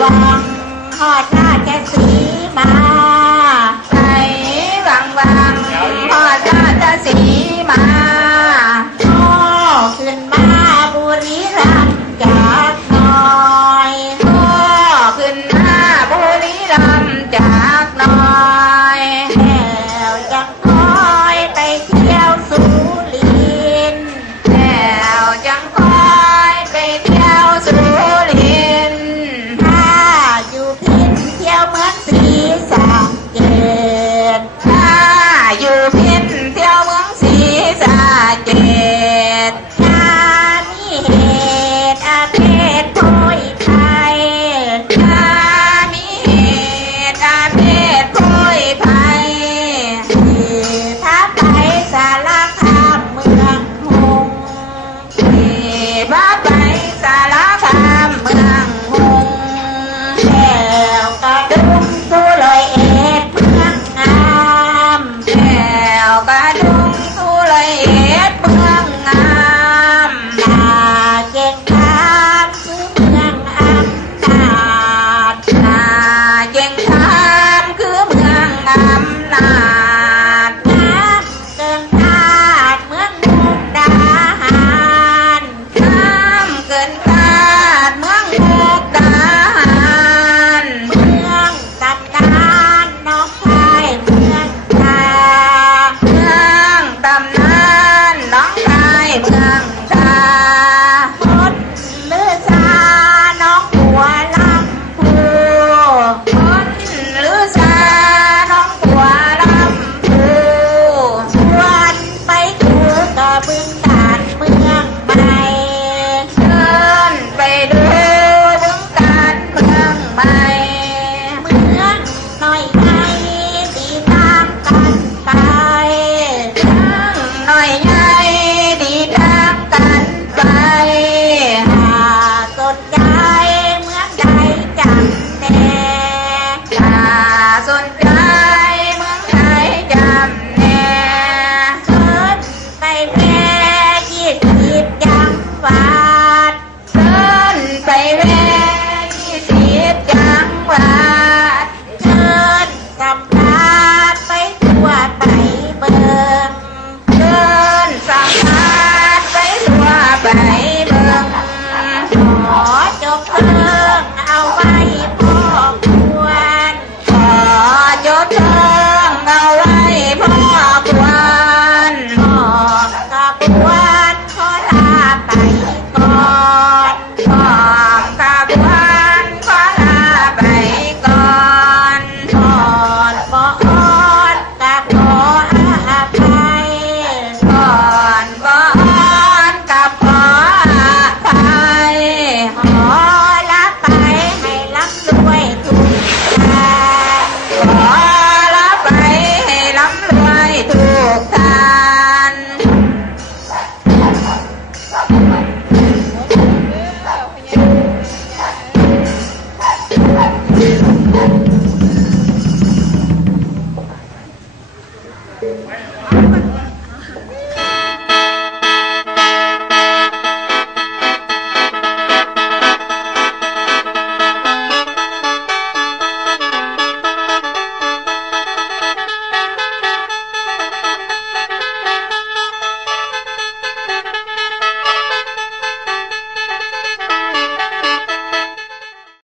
วังทอดหน้าชสีมาใส่วังวังทอดหน้าชสีมา